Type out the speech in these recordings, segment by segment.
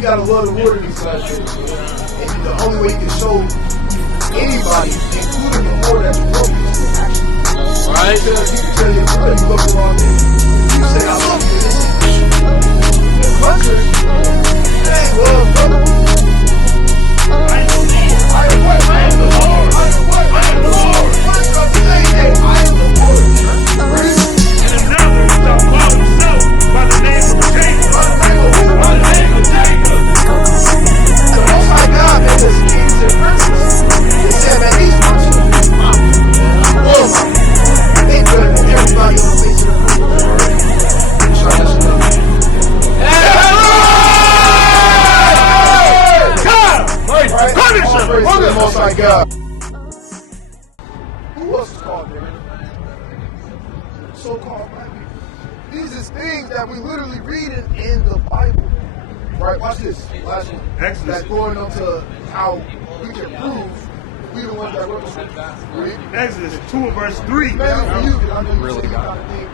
You gotta love the Lord in these last days. And the only way you can show anybody, including the Lord, that you love him is through action. Right? You can tell your brother you love him all day. You say, I love you. In concert, hey, well, brother. I am what? I am the Lord. I am what? I am the Lord. Hey, I am the Lord. And another shall call himself by the name of Jacob. By the name of who? By the name of Jacob. The Most High God made us kings and princes. He said, man, these my children. They better than everybody on the face of the earth. Shout out to them. Praise to the Most High God. Who else is called there? So-called black people. These is things that we literally read in the Bible. Right? Watch this. Last one. Exodus. That's going on to how we can prove we the ones that wrote the scripture. Read. Exodus 2 and verse 3. Mainly for you, because I know you really kind of think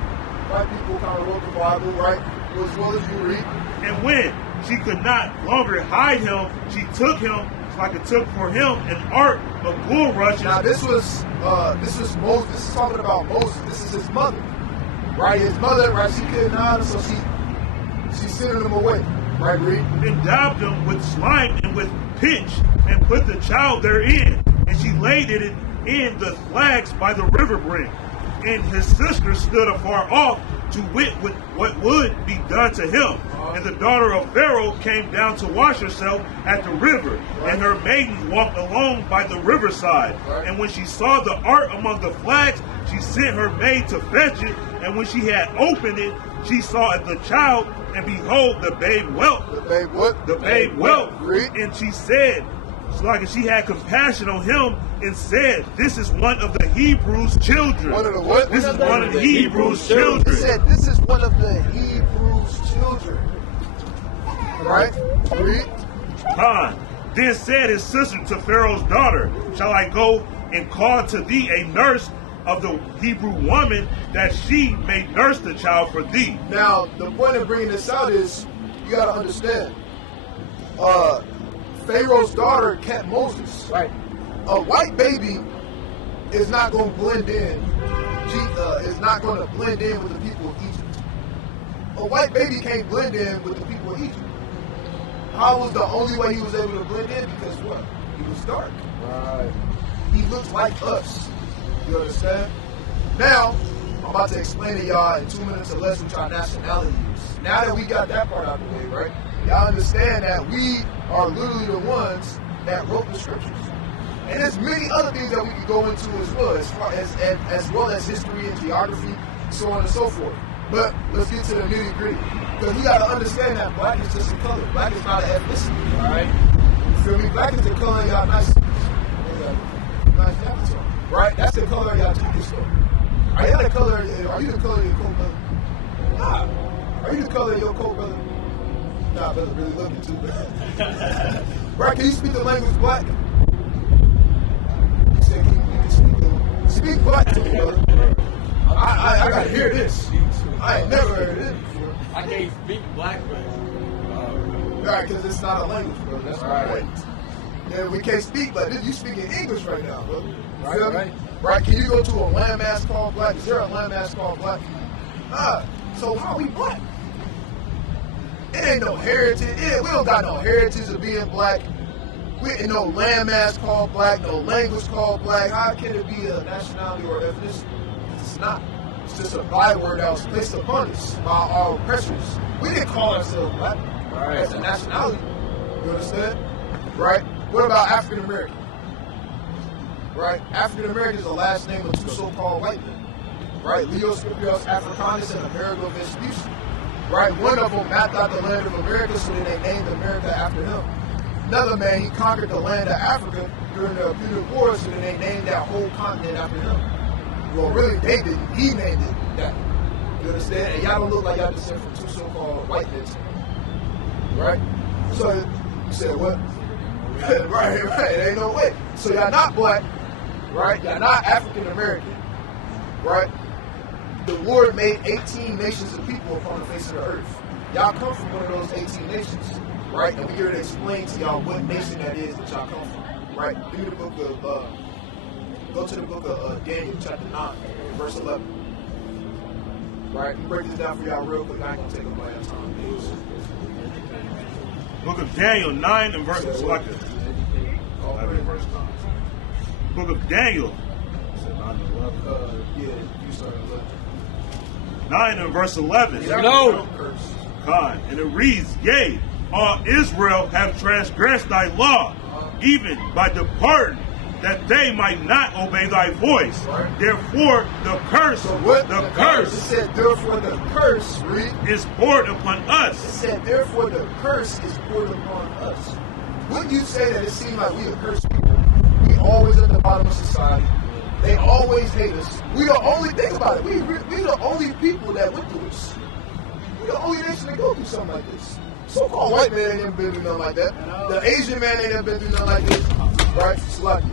white people kind of wrote the Bible, right? As well as you read. And when she could not longer hide him, she took him like it took for him an ark of bulrushes. Now this was Moses. This is talking about Moses. This is his mother, right? His mother, right? She couldn't hide him, so she sent him away, right? Read. And daubed him with slime and with pitch, and put the child therein, and she laid it in the flags by the river brink. And his sister stood afar off to wit with what would be done to him. And the daughter of Pharaoh came down to wash herself at the river, and her maidens walked along by the riverside. And when she saw the ark among the flags, she sent her maid to fetch it. And when she had opened it, she saw the child, and behold, the babe wept. The babe what? The babe wept. Read. And she said, like she had compassion on him, and said, "This is one of the Hebrews' children." One of the what? This is one of the Hebrews' children. He said, "This is one of the Hebrews' children." Right? Read. Then said his sister to Pharaoh's daughter, "Shall I go and call to thee a nurse of the Hebrew woman, that she may nurse the child for thee?" Now, the point of bringing this out is, you got to understand, Pharaoh's daughter kept Moses. Right. A white baby is not going to blend in. Is not going to blend in with the people of Egypt. A white baby can't blend in with the people of Egypt. How was the only way he was able to blend in? Because what? He was dark. Right. He looked like us. You understand? Now, I'm about to explain to y'all in 2 minutes or less what our nationality is. Now that we got that part out of the way, right? Y'all understand that we are literally the ones that wrote the scriptures. And there's many other things that we could go into as well as history and geography, so on and so forth. But let's get to the nitty gritty. Because we got to understand that black is just a color. Black is not an ethnicity. All right? You feel me? Black is the color of y'all nice jackets on. Right? That's the color of y'all tickets on. Are you the color of your coat, brother? Nah. Are you the color of your coat, brother? Nah, brother, really looking too bad. Right? Can you speak the language black? He said, you can speak black to me, brother. I gotta hear this. I ain't never heard this before. I can't speak black, but right, because it's not a language, bro. That's my point. Yeah, we can't speak, but you speaking English right now, brother. Right. Right? Can you go to a landmass called black? Is there a landmass called black? So how are we black? It ain't no heritage. We don't got no heritage of being black. We ain't no landmass called black, no language called black. How can it be a nationality or ethnicity? It's not. It's just a byword that was placed upon us by our oppressors. We didn't call ourselves black as a nationality. You understand? Right? What about African American? Right? African American is the last name of two so-called white men. Right? Leo Scipios Africanus and Amerigo Vespucci. Right? One of them mapped out the land of America, so they named America after him. Another man, he conquered the land of Africa during the Punic Wars, so they named that whole continent after him. Well, really, they didn't. He named it that. You understand? And y'all don't look like y'all descend from two so-called white men. Right? So, you said what? right. Ain't no way. So y'all not black, right? Y'all not African American, right? The Lord made 18 nations of people upon the face of the earth. Y'all come from one of those 18 nations. right? And we're here to explain to y'all what nation that is that y'all come from, right? Give me the book of, go to the book of Daniel, chapter 9, verse 11. Right? I'm break this down for y'all real quick. I ain't gonna take up all your time. Book of Daniel 9 and verse 11. 11 verse 9. Book of Daniel. Yeah, you started 11. 9 and verse 11. No. God. And it reads, Yea, all Israel have transgressed thy law, even by departing, that they might not obey thy voice. Right. Therefore, the curse, So what? the It curse said, therefore the curse, read. is poured upon It us. said, therefore the curse is poured upon us. Wouldn't you say that it seemed like we a cursed people? We always at the bottom of society. They always hate us. We the only, think about it, we the only people that went through this. We the only nation that go through something like this. So-called white man ain't never been through nothing like that. The Asian man ain't never been through nothing like this. Right? It's like,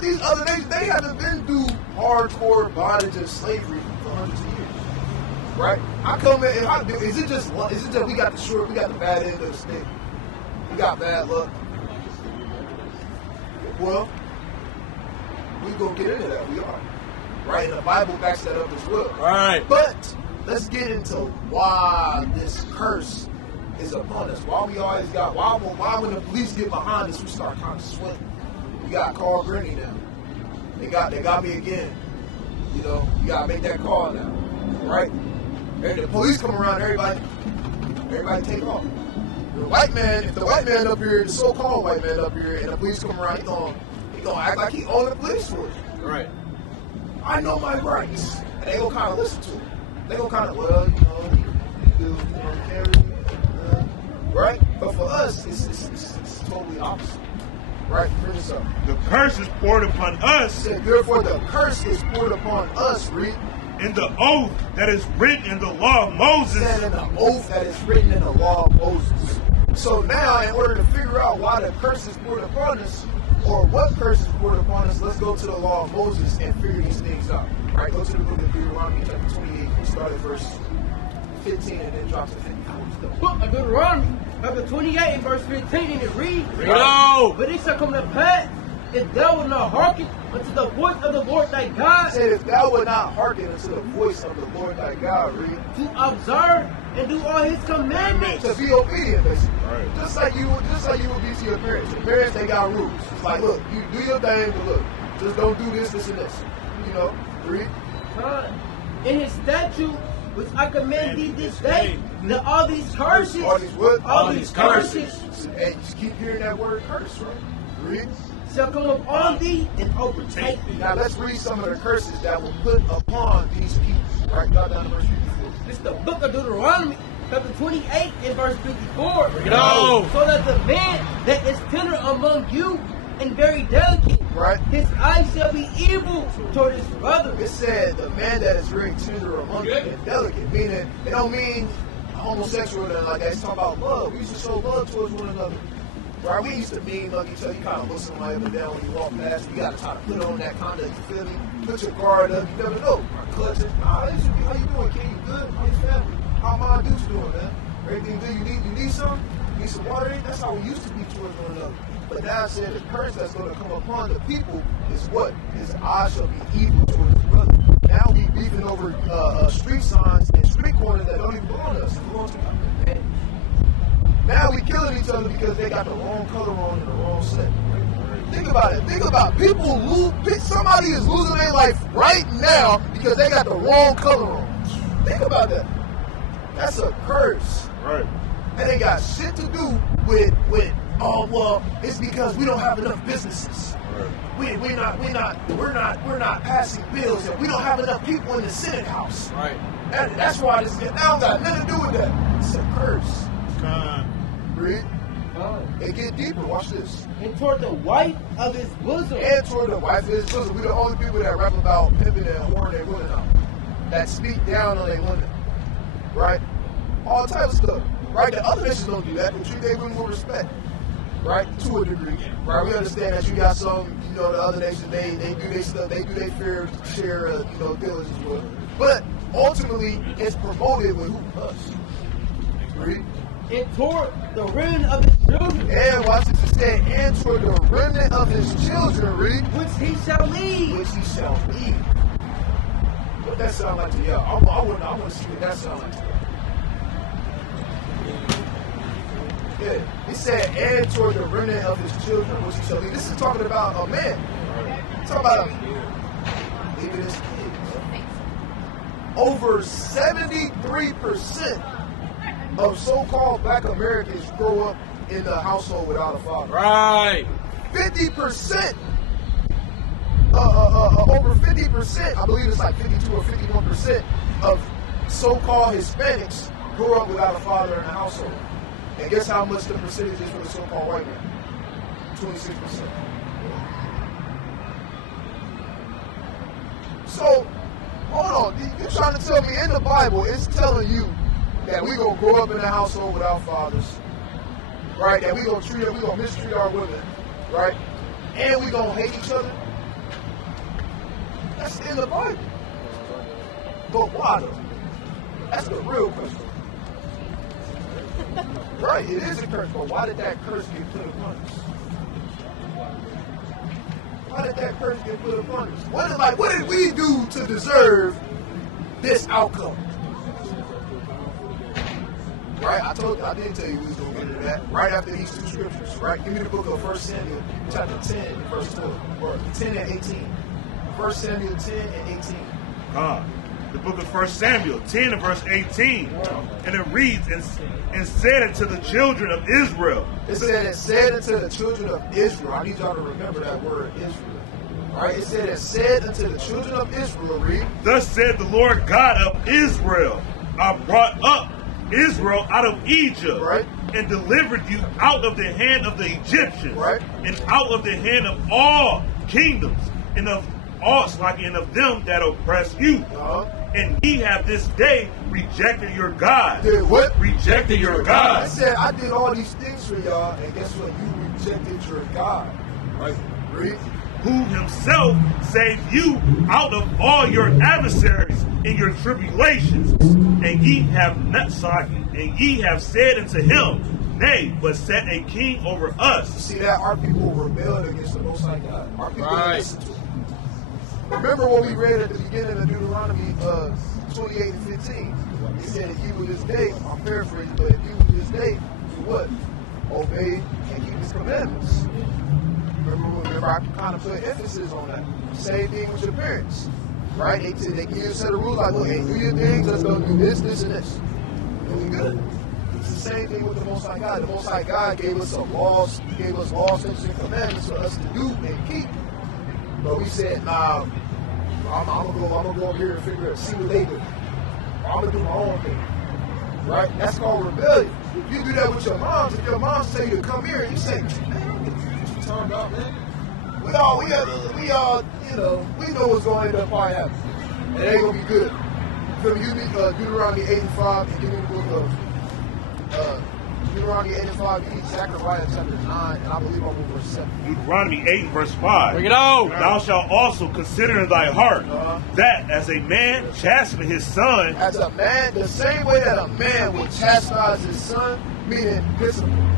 these other nations, they haven't been through hardcore bondage and slavery for hundreds of years. Right? I come in and is it just we got the short, we got the bad end of the stick? We got bad luck. Well, we gonna get into that. We are. Right? And the Bible backs that up as well. All right. But let's get into why this curse is upon us. Why we always got, why when the police get behind us, we start kind of sweating. We got Carl Grinny now. They got me again. You know, you gotta make that call now. Right? And the police come around, everybody take off. The white man, if the white man up here, the so-called white man up here, and the police come around, he gonna act like he owned the police force. Right. I know my rights. And they gonna kind of listen to him. They gonna kind of, well, you know, you do, carry, right? But for us, it's totally opposite. Right? Bring this up. The curse is poured upon us. Said, therefore, the curse is poured upon us, read. In the oath that is written in the law of Moses. Said in the oath that is written in the law of Moses. So now, in order to figure out why the curse is poured upon us, or what curse is poured upon us, let's go to the law of Moses and figure these things out. Right? Go to the book of Deuteronomy, chapter 28. We start at verse 15 and then drop to 50. The book of Deuteronomy, chapter 28 and verse 15, and it reads, No. But it shall come to pass, if thou wilt not hearken unto the voice of the Lord thy God, Said, if thou would not hearken unto the voice of the Lord thy God, read, to observe and do all his commandments. to be obedient, basically. Right. Just like you would be to your parents. Your parents, they got rules. It's like, look, you do your thing, but look, just don't do this, this, and this. You know, read. In his statute, which I command thee this day, that all these curses, All these what? all these curses And you keep hearing that word curse, right? Read. shall come upon thee and overtake thee. Now let's read some of the curses that were put upon these people. Right? Drop down to verse 54. This is the book of Deuteronomy, chapter 28 and verse 54. No. So that the man that is tender among you and very delicate, Right? his eyes shall be evil toward his brother. It said the man that is very tender among you and delicate, meaning it don't mean homosexual or nothing like that. It's talking about love. We used to show love towards one another. Right? We used to mean mug each other. You kind of look somebody up and down when you walk past. You got to try to put on that conduct. You feel me? Put your guard up. You never know. Clutching. Nah, that should be, how you doing, King? You good? How your family? How my dudes doing, man? Everything good? You need something? You need some water? That's how we used to be towards one another. But now it said the curse that's going to come upon the people is what? His eyes shall be evil towards his brother. Now we beefing over street signs and street corners that don't even belong to us. It belongs to God. Man. Now we killing each other because they got the wrong color on and the wrong set. Think about it. Think about it. People lose. Somebody is losing their life right now because they got the wrong color on. Think about that. That's a curse. Right. And they got shit to do with oh well, it's because we don't have enough businesses. Right. We're not passing bills and we don't have enough people in the Senate House. Right. That's why this that don't got nothing to do with that. It's a curse. Read. It get deeper. Watch this. And toward the wife of his bosom. And toward the wife of his bosom. We the only people that rap about pimping and whoring their women out. That speak down on their women. Right? All types of stuff. Right? The other nations don't do that. They treat their women with respect. Right? To a degree. Right? We understand that you got some, the other nations, they do their stuff, they do their fair share of, dealings as well. But ultimately, it's promoted with who? Us. Read. and toward the remnant of his children, And watch this, it said, and toward the remnant of his children, read, which he shall lead. which he shall lead. What that sound like to y'all? I want to see what that sound like to y'all. Yeah, it said, and toward the remnant of his children, which he shall lead. This is talking about a man. It's talking about even his kids. Over 73% of so-called black Americans grow up in the household without a father. Right. 50%, over 50%, I believe it's like 52 or 51% of so-called Hispanics grew up without a father in the household. And guess how much the percentage is for the so-called white man? 26%. So, hold on, you're trying to tell me in the Bible, it's telling you that we gonna grow up in a household without fathers, right? That we gonna mistreat our women, right? And we gonna hate each other. That's in the Bible. But why though? That's the real question. Right, it is a curse, but why did that curse get put upon us? Why did that curse get put upon us? What did we do to deserve this outcome? Right, I did tell you we was gonna get into that right after these two scriptures. Right, give me the book of 1 Samuel, chapter 10, verse 12, or 10 and 18. 1 Samuel 10 and 18. The book of 1 Samuel 10 and verse 18. And it reads, and said unto the children of Israel. It said unto the children of Israel. I need y'all to remember that word, Israel. Right? It said unto the children of Israel, read. Thus said the Lord God of Israel, I brought up Israel out of Egypt, right, and delivered you out of the hand of the Egyptians, right, and out of the hand of all kingdoms, and of all and of them that oppress you. And ye have this day rejected your God. Did what? Rejected your God. I said I did all these things for y'all, and guess what? You rejected your God. Right? Read. Who himself saved you out of all your adversaries in your tribulations, and ye have not and ye have said unto him, Nay, but set a king over us. See that our people rebelled against the Most High God. Our people listened to him. Remember what we read at the beginning of Deuteronomy 28 and 15. He said, if you will this day, I'm paraphrasing, but if you will this day, do what? Obey and keep his commandments. Remember, I kind of put emphasis on that. Same thing with your parents, right? They give you a set of rules like, look, hey, do your things, let's go do this, this, and this. And we good. It's the same thing with the Most High God. The Most High God gave us some laws, he gave us laws, statutes, and commandments for us to do and keep. But we said, nah, I'm gonna go over here and see what they do. I'm gonna do my own thing. Right? That's called rebellion. You do that with your moms. If your moms tell you to come here, you say, man, what you talking about, man? We all, you know, we know what's going to end up probably happening. It ain't gonna be good. So you need Deuteronomy 8 and 5 and give me the book of Deuteronomy 8 and 5, you need Zechariah chapter 9, and I believe I'm on verse 7. Deuteronomy 8 verse 5. Bring it on. Thou shalt also consider in thy heart that as a man chasten his son. As a man, the same way that a man would chastise his son, meaning discipline.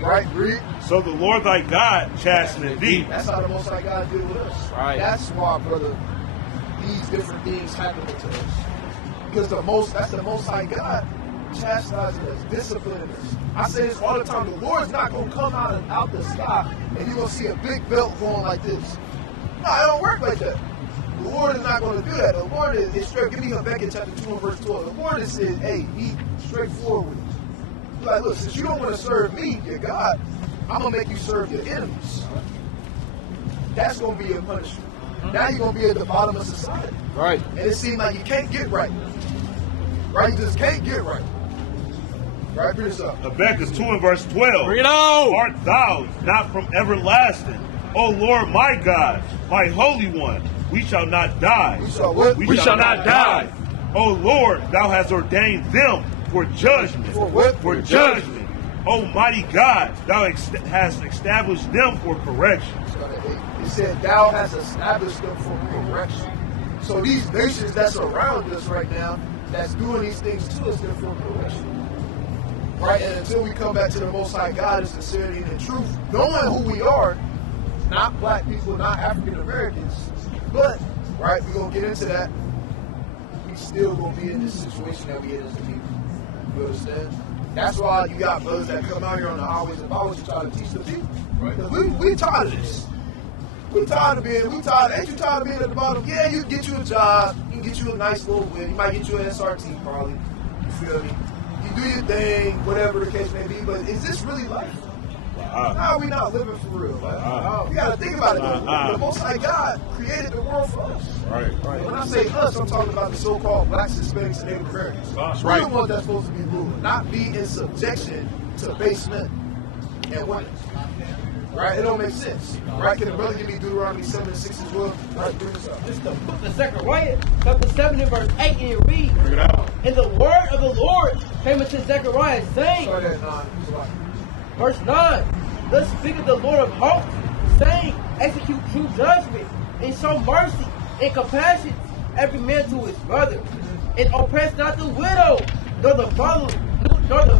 Right? Read. So the Lord thy God chasteneth thee. That's how the Most High God did with us. Right. That's why, brother, these different things happen to us. Because that's the Most High God chastising us, disciplining us. I say this all the time. The Lord's not going to come out the sky and you're going to see a big belt going like this. No, it don't work like that. The Lord is not going to do that. The Lord is straight. Give me Habakkuk chapter 2 and verse 12. The Lord is saying, hey, be straightforward with you. He's like, look, since you don't want to serve me, your God, I'm going to make you serve your enemies. That's going to be your punishment. Now you're going to be at the bottom of society. Right. And it seems like you can't get right. Right? You just can't get right. Right, bring this up. Habakkuk 2 and verse 12. Bring it on. Art thou not from everlasting? O Lord my God, my Holy One, we shall not die. We shall what? We shall not die. O Lord, thou hast ordained them for judgment. For what? For judgment. Almighty God, thou hast established them for correction. He said, thou hast established them for correction. So these nations that's around us right now, that's doing these things to us, they're for correction. right? And until we come back to the Most High God in sincerity and in truth, knowing who we are, not black people, not African Americans, but, right, we're going to get into that, we still going to be in this situation that we in as a people. You understand? That's why you got brothers that come out here on the highways and byways to try to teach the people. Right? Because we tired of this. Ain't you tired of being at the bottom? Yeah, you can get you a job, you can get you a nice little win, you might get you an SRT probably, you feel me? You do your thing, whatever the case may be, but is this really life? How are we not living for real? We got to think about it though. The Most High God created the world for us. Right. When I say us, I'm talking about the so-called blacks, Hispanics, and Native Americans. We're the ones that's supposed to be ruling, not be in subjection to base men and women. Right? It don't make sense. Right? Can the brother give me Deuteronomy 7 and 6 as well? Right, bring this up. This is the book of Zechariah, chapter 7 and verse 8, and it reads, and the word of the Lord came unto Zechariah, saying, Start at 9. verse 9, thus speaketh the Lord of hosts, saying, execute true judgment, and show mercy and compassion, every man to his brother, and oppress not the widow, nor the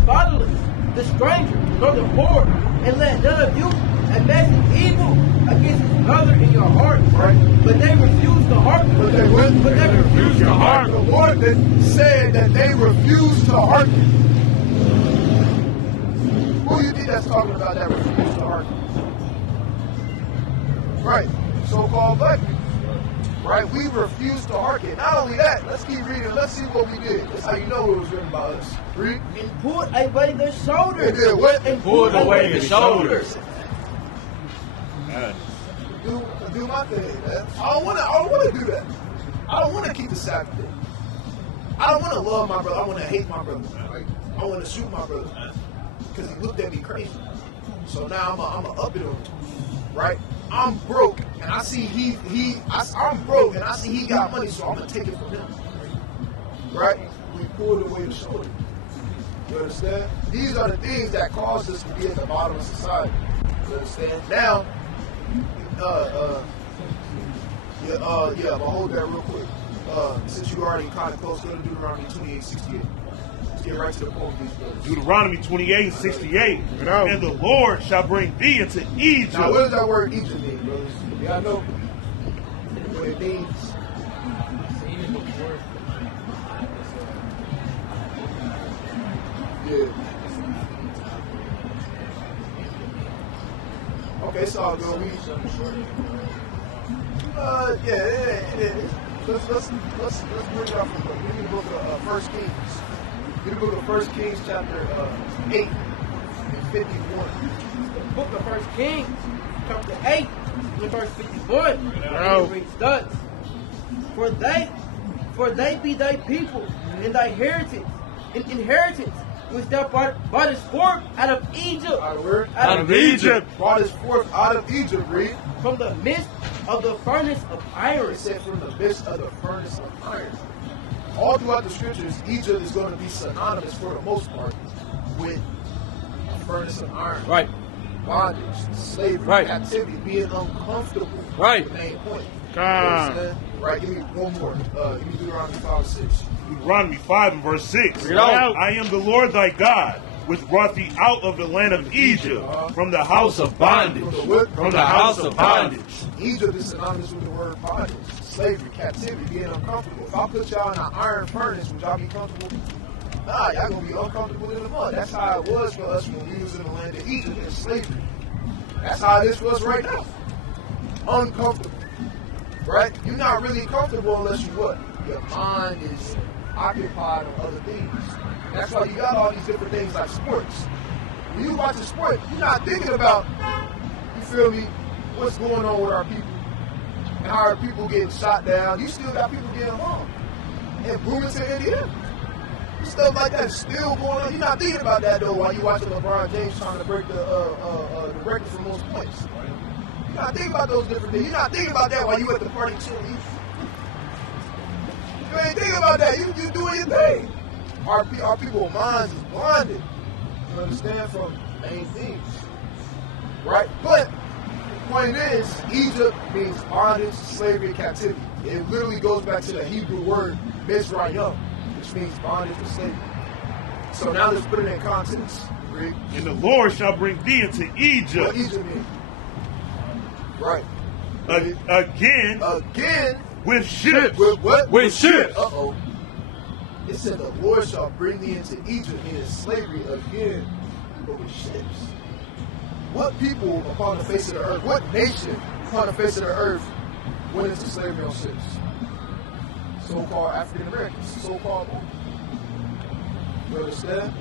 fatherless, the stranger, nor the poor, and let none of you imagine evil against his brother in your heart. Right. But they refuse to hearken. But they what? But they refuse to hearken. The Lord that said that they refuse to hearken. Who do you think that's talking about that refuse to hearken? Right. So-called black people. Right? We refuse to hearken. Not only that, let's keep reading. Let's see what we did. That's how you know it was written by us. Read. And pulled away their shoulders. They did what? And Pulled away the shoulders. Do my thing, man. I don't want to do that. I don't want to keep the Sabbath day. I don't want to love my brother. I want to hate my brother. Right? I want to shoot my brother because he looked at me crazy. So now I'm a up it on him. Right? I'm broke and I see I'm broke and I see he got money, so I'm gonna take it from him. Right? We pulled away the shoulder. You understand? These are the things that cause us to be at the bottom of society. You understand? Now, but hold that real quick. Since you already kind of close, go to Deuteronomy 28:68. Let's get right to the point, please, brothers. Deuteronomy 28:68. And the Lord shall bring thee into Egypt. Now, what does that word Egypt mean, brothers? Y'all know what it means? Yeah. Okay, it's all good. It is. Let's bring it up from the book of 1 Kings. Read the book of 1 Kings, chapter 8 and 51. The book of 1 Kings, chapter 8, and verse 51. And it reads thus: For they be thy people, and thy heritage, which thou broughtest forth out of Egypt. Out of where? Out of Egypt. Brought us forth out of Egypt, read. From the midst of the furnace of iron. It said from the midst of the furnace of iron. All throughout the scriptures, Egypt is going to be synonymous for the most part with a furnace of iron. Right. Bondage, slavery, Right. captivity, being uncomfortable. Right. The main point. God. Right, give me one more. Give me Deuteronomy 5 and 6. Deuteronomy 5 and verse 6. Bring it out. I am the Lord thy God, which brought thee out of the land of Egypt, from the house of bondage. From the what? From the house of bondage. Egypt is synonymous with the word bondage, slavery, captivity, being uncomfortable. If I put y'all in an iron furnace, would y'all be comfortable? Nah, y'all gonna be uncomfortable in the mud. That's how it was for us when we was in the land of Egypt in slavery. That's how it is for us right now. Uncomfortable. Right? You're not really comfortable unless you what? Your mind is occupied on other things. That's why you got all these different things like sports. When you watch a sport, you're not thinking about, you feel me, what's going on with our people and how our people getting shot down. You still got people getting harmed in Bloomington, Indiana. Stuff like that is still going on. You're not thinking about that though while you're watching LeBron James trying to break the record for most points. You're not thinking about those different things. You're not thinking about that while you at the party chilling. You ain't thinking about that. You doing your thing. Our people's minds is blinded. You understand, from main things. Right? But the point is, Egypt means bondage, slavery, captivity. It literally goes back to the Hebrew word Mizrayim, which means bondage and slavery. So now let's put it in context. Read. And the Lord shall bring thee into What Egypt Egypt mean? Right. again Again. with ships. With what? With ships. Uh-oh. It said the Lord shall bring thee into Egypt in slavery again, but with ships. What people upon the face of the earth, what nation upon the face of the earth went into slavery on ships? So-called African Americans, so-called black. You understand?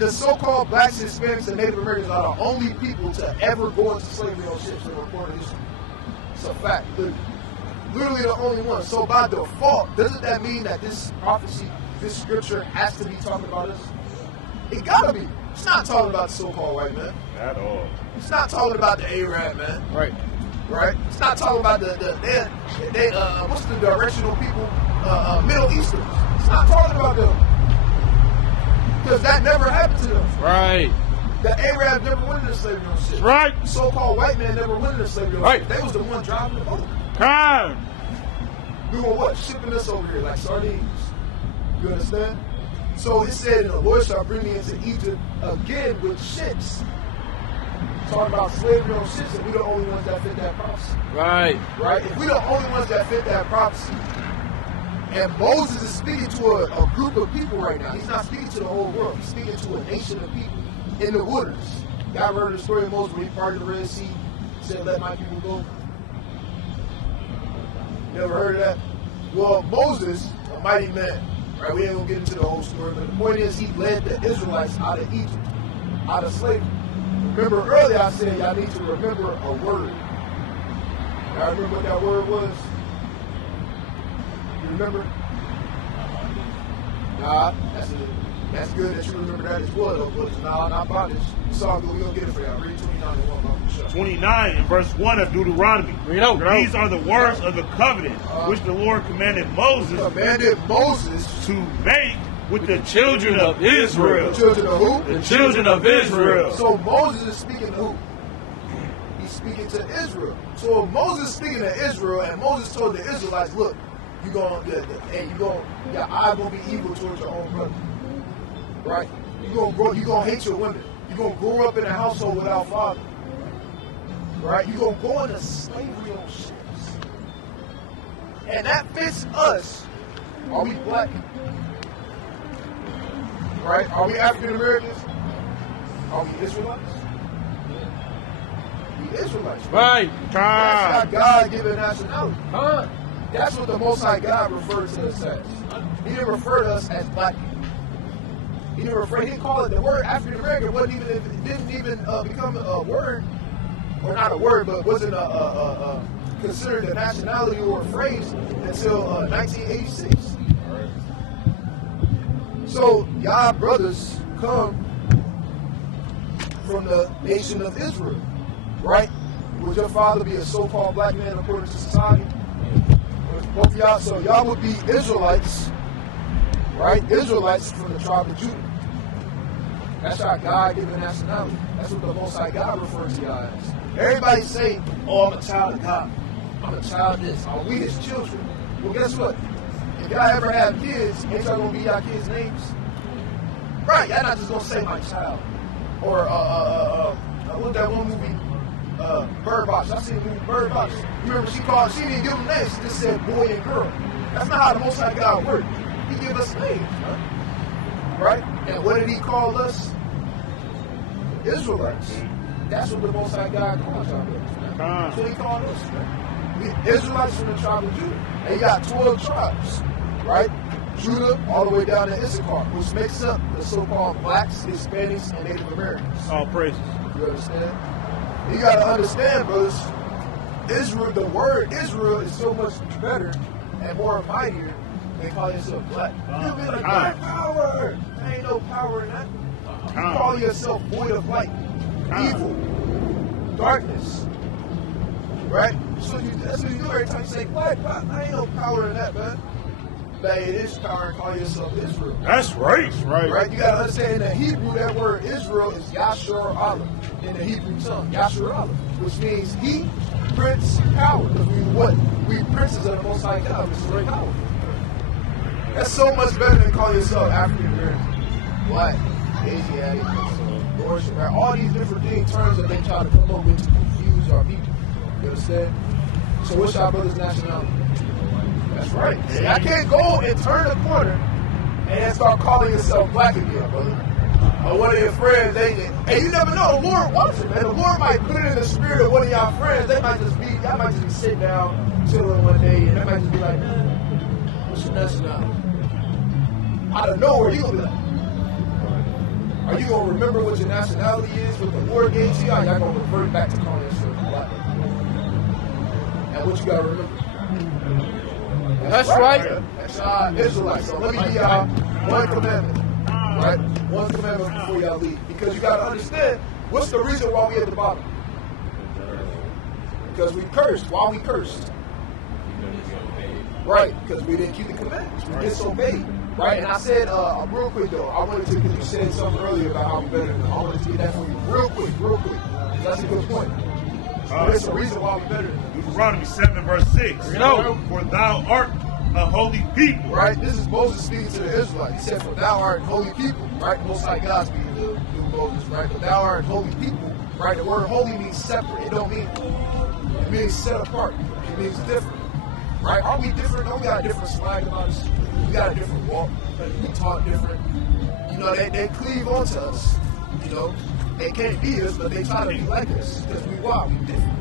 The so-called blacks, Hispanics, and Native Americans are the only people to ever go into slavery on ships in recorded history. It's a fact, literally the only one. So by default, doesn't that mean that this prophecy, this scripture has to be talking about us? It gotta be. It's not talking about the so-called white man. At all. It's not talking about the Arab man. Right. Right? It's not talking about what's the directional people? Middle Easterns. It's not talking about them. Because that never happened to them. Right. The Arabs never went into slavery on ships. Right. The so-called white man never went into slavery on Right. ships. They was the one driving the boat. Time. Doing what? Shipping us over here like sardines. You understand? So it said, the Lord shall bring me into Egypt again with ships. Talking about slavery on ships, and we're the only ones that fit that prophecy. Right. Right? If we're the only ones that fit that prophecy, and Moses is speaking to a group of people right now. He's not speaking to the whole world. He's speaking to a nation of people in the wilderness. Y'all heard the story of Moses when he parted the Red Sea, said, let my people go? Never heard of that? Well, Moses, a mighty man, right? We ain't gonna get into the whole story, but the point is he led the Israelites out of Egypt, out of slavery. Remember earlier I said y'all need to remember a word. Y'all remember what that word was? You remember? Nah, that's good that you remember that as well, though, but nah, not bondage. It's all good. We're going to get it for y'all. Read 29 and 1, Bible show. 29 and verse 1 of Deuteronomy. Read out. These are the words of the covenant which the Lord commanded Moses to make with the children of Israel. The children of who? The children of Israel. So Moses is speaking to who? He's speaking to Israel. So if Moses is speaking to Israel, and Moses told the Israelites, look, your eye gonna be evil towards your own brother. Right? You're gonna hate your women. You're gonna grow up in a household without father. Right? You're gonna go into slavery on ships. And that fits us. Are we black? Right? Are we African Americans? Are we Israelites? We Israelites. Right. That's our God-given nationality. That's what the Most High God referred to us as. He didn't refer to us as black people. He didn't call it the word African American. Didn't even become a word, or not a word, but wasn't considered a nationality or a phrase until 1986. So y'all brothers come from the nation of Israel, right? Would your father be a so-called black man according to society? Both of y'all, so y'all would be Israelites, right? Israelites from the tribe of Judah. That's our God-given nationality. That's what the Most High God refers to y'all as. Everybody say, oh, I'm a child of God. I'm a child of this. Are we his children? Well, guess what? If y'all ever have kids, ain't y'all gonna be y'all kids' names? Right, y'all not just gonna say my child. Or, what's that one movie? Bird Box. I seen the movie Bird Box. You remember she didn't give them names, she just said boy and girl. That's not how the Most High God worked. He gave us names, right? And what did he call us? Israelites. That's what the Most High God called y'all. That's what he called us. We Israelites from the tribe of Judah. And you got 12 tribes, right? Judah all the way down to Issachar, which makes up the so-called blacks, Hispanics, and Native Americans. All praises. You understand? You gotta understand, brothers, Israel, the word Israel is so much better and more mightier than calling yourself black. You be like, black power! There ain't no power in that. You call yourself void of light, evil, darkness. Right? So that's what you do every time you say black. There ain't no power in that, man. But it is power to call yourself Israel. That's right. Right? You gotta understand in the Hebrew that word Israel is Yashur Allah in the Hebrew tongue. Yashur Allah, which means he, prince, power. Because we princes of the Most High God, which is great power. That's so much better than calling yourself African American. black, Asiatic, North, right? All these different terms that they try to come up with to confuse our people. You understand? So what's our brother's nationality? That's right. I can't go and turn the corner and then start calling yourself black again, brother. Or one of your friends, and you never know, the Lord wants it, man. The Lord might put it in the spirit of one of y'all friends. Y'all might just be sitting down, chilling one day, and they might just be like, what's your nationality? Out of nowhere, you gonna be like, are you gonna remember what your nationality is, what the Lord gave to you, or y'all gonna revert back to calling yourself black? And what you gotta remember? That's right. That's Israelites. So let me give y'all one commandment. Right? One commandment before y'all leave. Because you gotta understand, what's the reason why we at the bottom? Because we cursed. Why we cursed? Right, because we didn't keep the commandments. We disobeyed. Right? And I said, real quick though, I wanted to, because you said something earlier about how we better than them. I wanted to get that for you real quick. That's a good point. There's a reason why we better than them. Deuteronomy 7 verse 6. For thou art a holy people. Right? This is Moses speaking to the Israelites. He said, for thou art holy people. Right? Most High God speaking to Moses. Right? But thou art holy people. Right? The word holy means separate. It don't mean, it means set apart. It means different. Right? Are we different? No, we got a different swag about us. We got a different walk. We talk different. You know, they cleave onto us. You know, they can't be us, but they try to be like us. Because we different.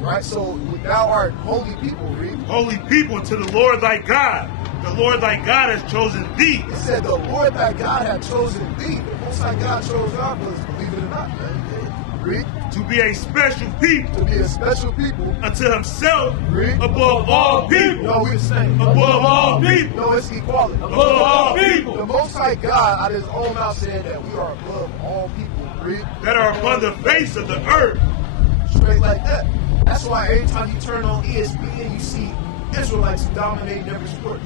Right? So thou art holy people, read. Holy people to the Lord thy God. The Lord thy God has chosen thee. It said the Lord thy God had chosen thee. The Most High God chose our brothers, believe it or not, man. Read. To be a special people. To be a special people. Unto himself. Read. Above all people. No, we're the same. Above all people. No, it's equality. Above all people. The Most High God, out of his own mouth, said that we are above all people. Read. That are upon the face of the earth. Straight like that. That's why every time you turn on ESPN, you see Israelites dominating every sport.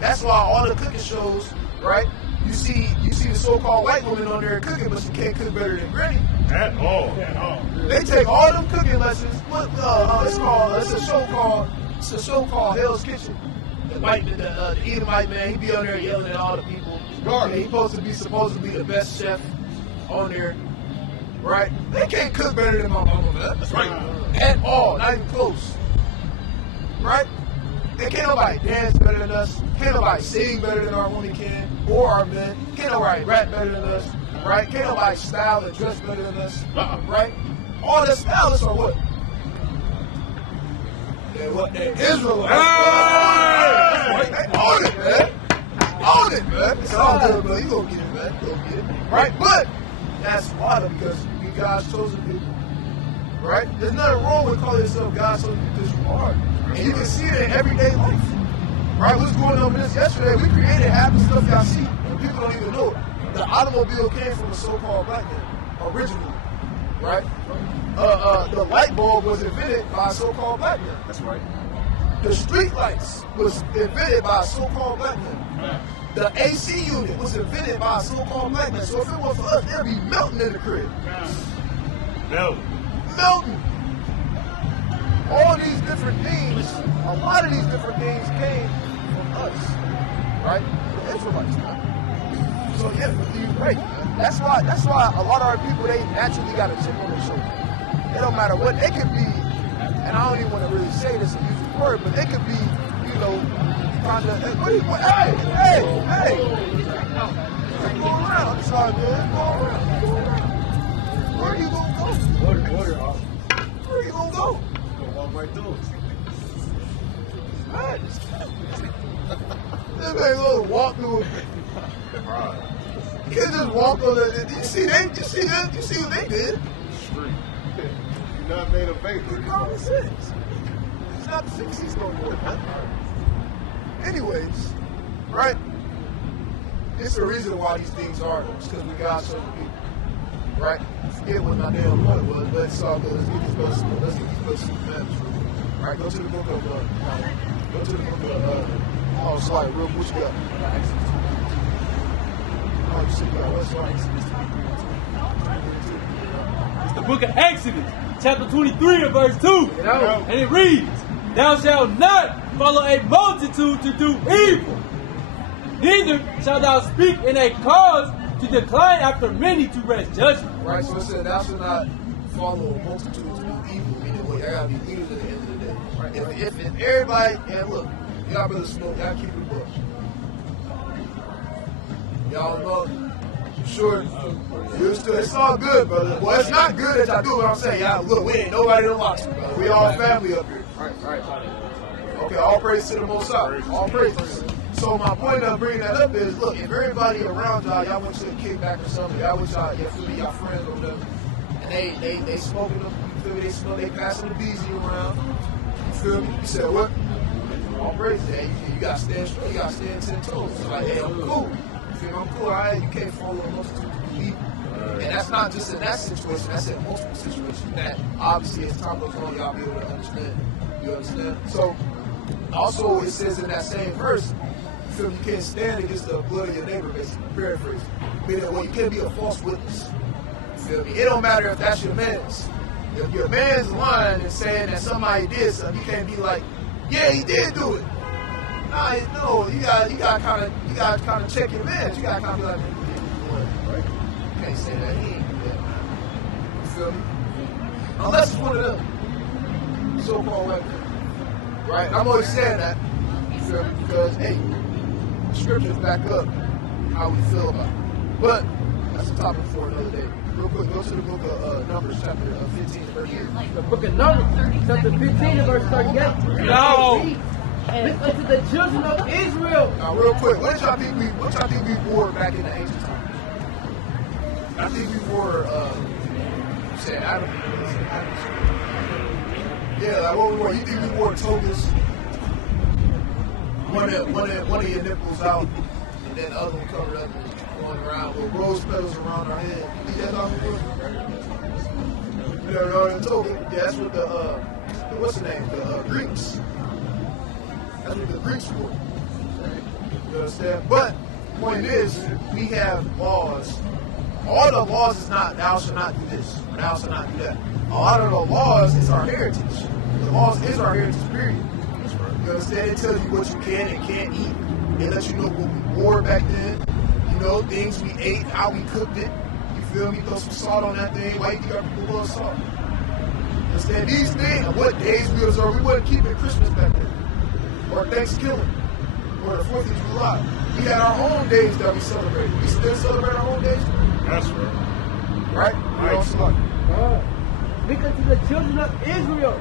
That's why all the cooking shows, right? You see the so-called white woman on there cooking, but she can't cook better than Granny. At all. They take all them cooking lessons. It's a show called Hell's Kitchen. The Edomite man, he be on there yelling at all the people. Yeah, he supposed to be the best chef on there. Right? They can't cook better than my mama, man. That's right. At all, not even close. Right? They can't nobody dance better than us. Can't nobody sing better than our women can, or our men. Can't nobody rap better than us. Right? Can't nobody style and dress better than us. Right? All the stylists are what? They're Israelites. Hey! They own it, man. Own it, man. It's all good, man. You gonna get it, man. You gonna get it. Right? But that's why, because you God's chosen people. Right? There's nothing wrong with calling yourself God's chosen people, because you are. And you can see it in everyday life. Right? We was going over this yesterday. We created half the stuff y'all see, and people don't even know it. The automobile came from a so-called black man, originally. Right? The light bulb was invented by a so-called black man. That's right. The street lights was invented by a so-called black man. The AC unit was invented by a so-called black man. So if it was for us, it'd be melting in the crib. Melting. All these different things, a lot of these different things came from us. Right? The Israelites, man. So yeah, you're right, man. That's why a lot of our people, they naturally got a chip on their shoulder. It don't matter what they could be, and I don't even want to really say this and use the word, but they could be, you know, kind of, hey, go around. It's all good. Go around. Where are you gonna go? Where are you gonna go? Walk right through it. Right. This man gonna walk through it. You can't just walk on the. You see what they did? Street. You're not made of vapor. It's common sense. It's not the 60s no more, man. Anyways, right? It's the reason why these things are. It's because we got certain people. Right? Forget what my damn point was, but it's all good. Let's get these books some commandments. Right? Go to the book of oh, sorry, real what you got? Oh, you said what's right? It's the book of Exodus, chapter 23 and verse 2. And it reads, thou shalt not follow a multitude to do evil, Neither shalt thou speak in a cause to decline after many to rest judgment. Right, so it said, thou shalt not follow a multitude to do evil, meaning, well, y'all gotta be leaders at the end of the day. Right? If everybody, and look, y'all better smoke, y'all keep it book. Y'all know, sure, it's all good, brother. Well, it's not good that y'all do what I'm saying. Y'all, look, we ain't nobody in the locks, brother. We all family up here. Right. Okay, all praise to the Most High. All praises. So my point of bringing that up is, look, if everybody around y'all went to a kickback or something, y'all with y'all friends or whatever, and they smoking them, you feel me? They smoke, they passing the BZ around, you feel me? You said what? All praise, hey, you gotta stand straight, you gotta stand 10 toes. It's like, hey, I'm cool. You feel me? I'm cool. All right, you can't follow a multitude to believe. And that's not just in that situation, that's in multiple situations. That obviously as time goes on, y'all be able to understand. You understand? So also it says in that same verse, you feel me, you can't stand against the blood of your neighbor, basically, paraphrase. Meaning, well, you can't be a false witness. You feel me? It don't matter if that's your man's. If your man's lying and saying that somebody did something, you can't be like, yeah, he did do it. Nah, no, you gotta kind of check your man. You gotta kind of be like, right? You can't say that he ain't do that. You feel me? Unless it's one of them so-called weapons, right? And I'm always saying that, you feel me? Because hey, the scriptures back up how we feel about it. But that's a topic for another day. Real quick, go to the book of Numbers, chapter 15, verse 38. The book of Numbers, chapter 15, verse 38. No. Look unto the children of Israel. Now, real quick, what y'all think we wore back in the ancient times? I think we wore, you said Adam. Yeah, like what we wore. You think we wore togas? One of your nipples out, and then the other one covered up, going around with rose petals around our head. You think that's how we wore? You know the toga? Yeah, that's what the what's the name? The Greeks. That's what the Greeks wore. You understand? But the point is, we have laws. All the laws is not thou shalt not do this, or thou shalt not do that. A lot of the laws is our heritage. The laws is our heritage, period. You understand? They tell you what you can and can't eat. They let you know what we wore back then. You know, things we ate, how we cooked it. You feel me? Throw some salt on that thing. Why you think our people love salt? You understand? These things, and what days we observe. We wasn't keeping Christmas back then. Or Thanksgiving. Or the 4th of July. We had our own days that we celebrated. We still celebrate our own days. That's right. Right? We don't start. Speak unto the children of Israel,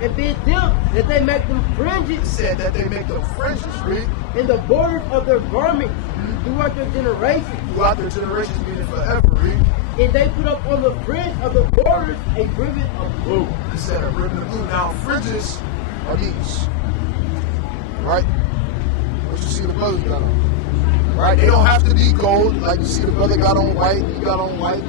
and bid them that they make them It fringes said that they make them fringes, read, in the borders of their garments throughout their generations. throughout their generations, meaning forever, read. And they put up on the fringe of the borders a ribbon of blue. It said a ribbon of blue. Now, fringes are these. Right? What you see the brothers got on. Right? They don't have to be gold. Like you see the brother got on white, he got on white.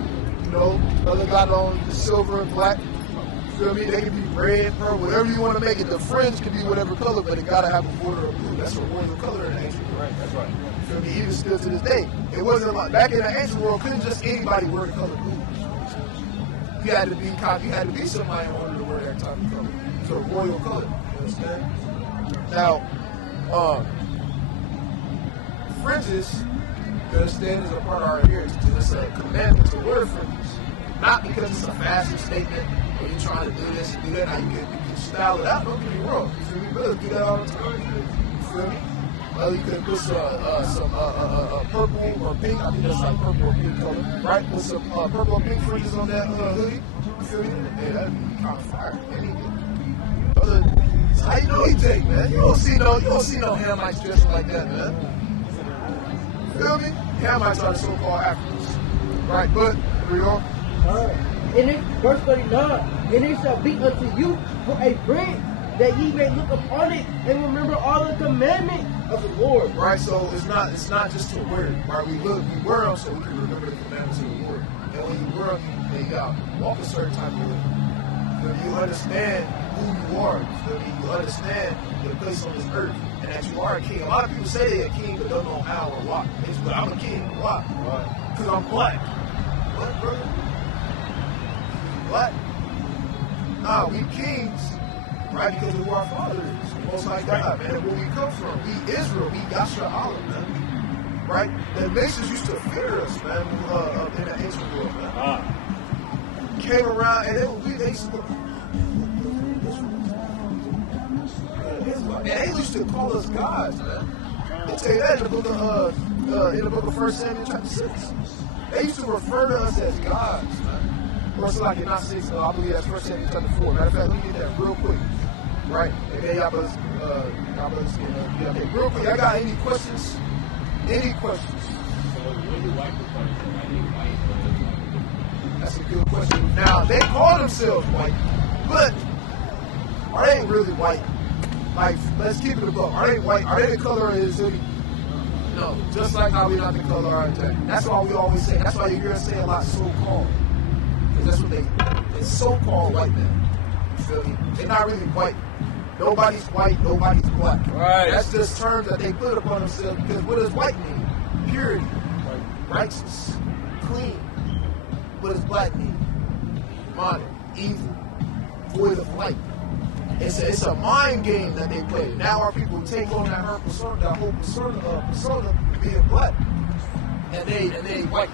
You know, the brother got on silver and black. You feel me? They can be red, purple, whatever you want to make it. The fringe can be whatever color, but it gotta have a border of blue. That's a royal color in the ancient world. Right, that's right. You feel me? Even still to this day. It wasn't like back in the ancient world, couldn't just anybody wear the color blue. You had to be somebody in order to wear that type of color. So royal color. You understand? Now, fringes, you understand, is a part of our heritage. It's a commandment to wear fringes. Not because it's a fashion statement or you're trying to do this and do that. Now you can style it out, don't get me wrong. You feel me? Brothers do that all the time. You feel me? You could put some purple or pink. I think that's like purple or pink color, right? Put some purple or pink fringes on that hoodie. You feel me? Hey, that'd be kind of fire. How you know he take, man? You don't see no Hamites dressing like that, man. Feel me? Hamites are the so-called Africans, right? But here we go. And it, verse 39, and it shall be unto you for a fringe, that ye may look upon it and remember all the commandments of the Lord. Right, so it's not just to wear it, right? We wear them so we can remember the commandments of the Lord. And when you wear them, you gotta walk a certain type of way. You understand who you are. You understand your place on this earth and that you are a king. A lot of people say they're a king but don't know how or why. But I'm a king. Why? Because I'm black. What, brother? What? Nah, we kings, right? Because of who our father is. Most High God, man. And where we come from. We Israel. We Yasha Allah, man. right? The nations used to fear us, man, in the ancient world, man. Came around and they used to, and they used to call us gods, man. They tell you that in the book of 1 Samuel chapter 6. They used to refer to us as gods, man. Or it's like in not 6, I believe that's 1 Samuel chapter 4. Matter of fact, let me get that real quick. Right? And then y'all brothers, okay, real quick, y'all got any questions? Any questions? That's a good question. Now, they call themselves white, but are they really white? Like, let's keep it above. Are they white? Are they the color of his city? No. Just like how we're not the color of our intent. That's why we always say, that's why you hear us say a lot so-called. Because that's what it's so-called white men. You feel me? They're not really white. Nobody's white, nobody's black. Right. That's just terms that they put upon themselves because what does white mean? Purity, righteous, clean. What does black mean? Demonic, evil, void of light. It's a mind game that they play. Now our people take on that whole persona being black, and they white.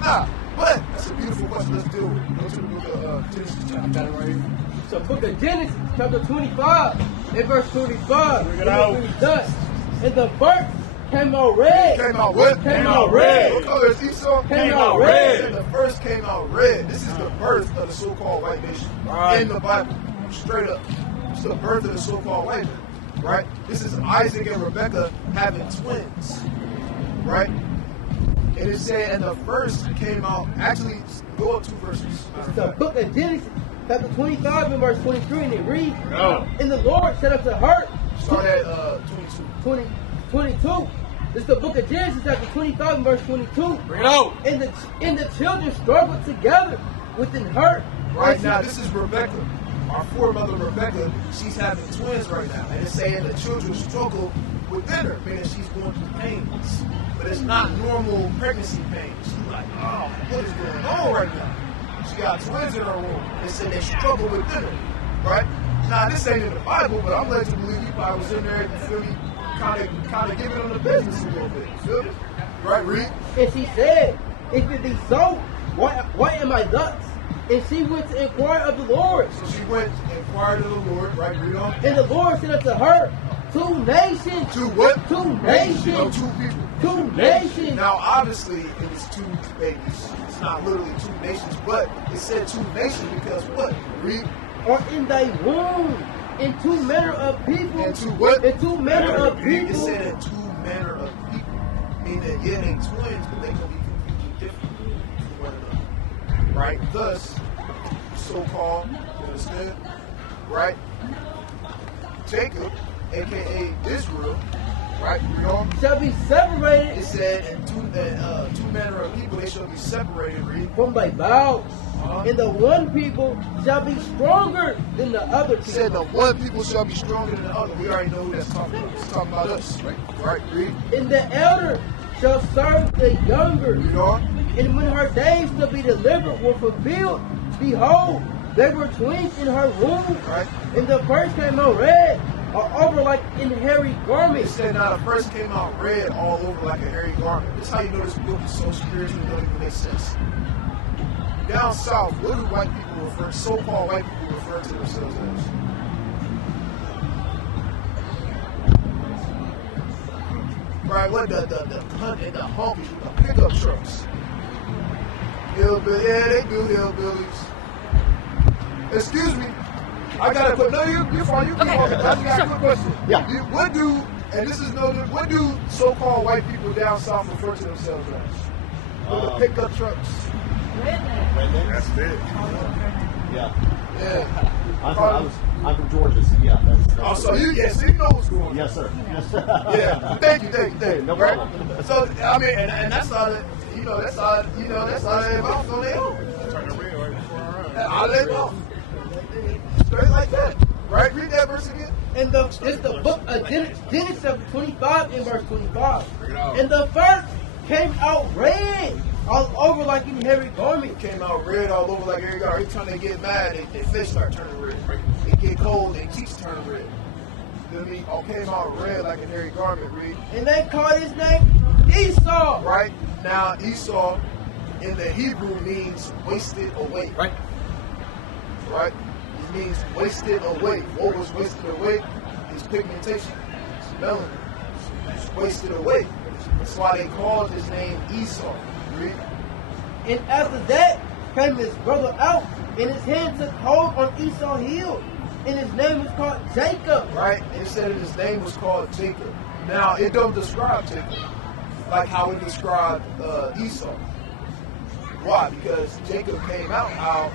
Nah, but that's a beautiful question. Let's do it. Go to the book of Genesis chapter. I got it right here. So book of Genesis, chapter 25, and verse 25. Bring it out. Thus, and the first came out red. Came out what? Came out red. What color is Esau? Came out red. And the first came out red. This is the birth of the so-called white nation. Right. In the Bible. Straight up. It's the birth of the so-called white man. Right? This is Isaac and Rebekah having twins. Right? And it said, and the first came out, actually, go up 2 verses. The book of Genesis, chapter 25, and verse 23, and it reads, No. And the Lord said unto her, Start at 22. 22. This is the book of Genesis, chapter 25, and verse 22. Bring it out. And the children struggled together within her. Right now, this is Rebecca. Our foremother Rebecca, she's having twins right now. And it's saying the children struggle within her, meaning she's going through pains. But it's not normal pregnancy pain. She's like, oh, what is going on right now? She got twins in her womb. They said they struggle within her, right? Now, this ain't in the Bible, but I'm led to believe he probably was in there, you feel me, kind of giving them the business a little bit, you feel me? Right, Reed? And she said, If it be so, why am I thus? And she went to inquire of the Lord. So she went and inquired of the Lord, right, read on. And the Lord said unto her, 2 nations. 2 what? 2 nations. No, 2 people. 2 nations. Now, obviously, it was 2 babies. It's not literally 2 nations, but it said 2 nations because what? Read. Or in thy womb, in 2 manner of people. And 2 what? In 2 manner of It people. said in 2 manner of people. Meaning, yeah, they twins, but they can be completely different from one another. Right? Thus, so-called, you understand? Right? Jacob, a.k.a. Israel, right? Read on. Shall be separated It said in 2 manner of people, they shall be separated, read. from thy bowels. And the one people shall be stronger than the other It said people. the one people shall be stronger than the other. We already know who that's talking about. It's talking about us, right? Right, read. And the elder shall serve the younger. Read on. And when her days to be delivered were fulfilled, behold, there were twins in her womb. Right. And the first came out red, all over like in hairy It garments. said now the first came out red all over like a hairy garment. This is how you know this book is so spiritual it don't even make sense. Down south, what do white people refer, so-called white people refer to themselves as? Right, what the hunt and the honkies with the pickup trucks. Hillbilly, yeah, they do hillbillies. Excuse me. I got a question. No, you're fine. You can Okay. walk. I just got a quick question. Yeah. What do, and this is no, what do so-called white people down south refer to themselves as? With the pickup trucks. That's it. Yeah. Yeah. I'm from Georgia, so yeah. That's Oh, so you know what's going on. Yes, sir. Yes. Yeah. Thank you. No Right? problem. So I mean, and that's all that that's all they mouth on their own. Out of their mouth. Straight like that. Right? Read that verse again. And it's the book of Genesis chapter 25 and verse 25. And the first came out red, all over like in hairy garment. Came out red all over like every guy. Every time they get mad, their fish start turning red. They get cold, their cheeks turn red. You know what I mean? All came out red like a hairy garment, read. And they called his name Esau. Right? Now, Esau in the Hebrew means wasted away. Right. Right? It means wasted away. What was wasted away? His pigmentation. His melanin. It's wasted away. That's why they called his name Esau. Read. And after that came his brother out, and his hand took hold on Esau's heel, and his name was called Jacob. Right? It said that his name was called Jacob. Now, it don't describe Jacob like how it described Esau. Why? Because Jacob came out how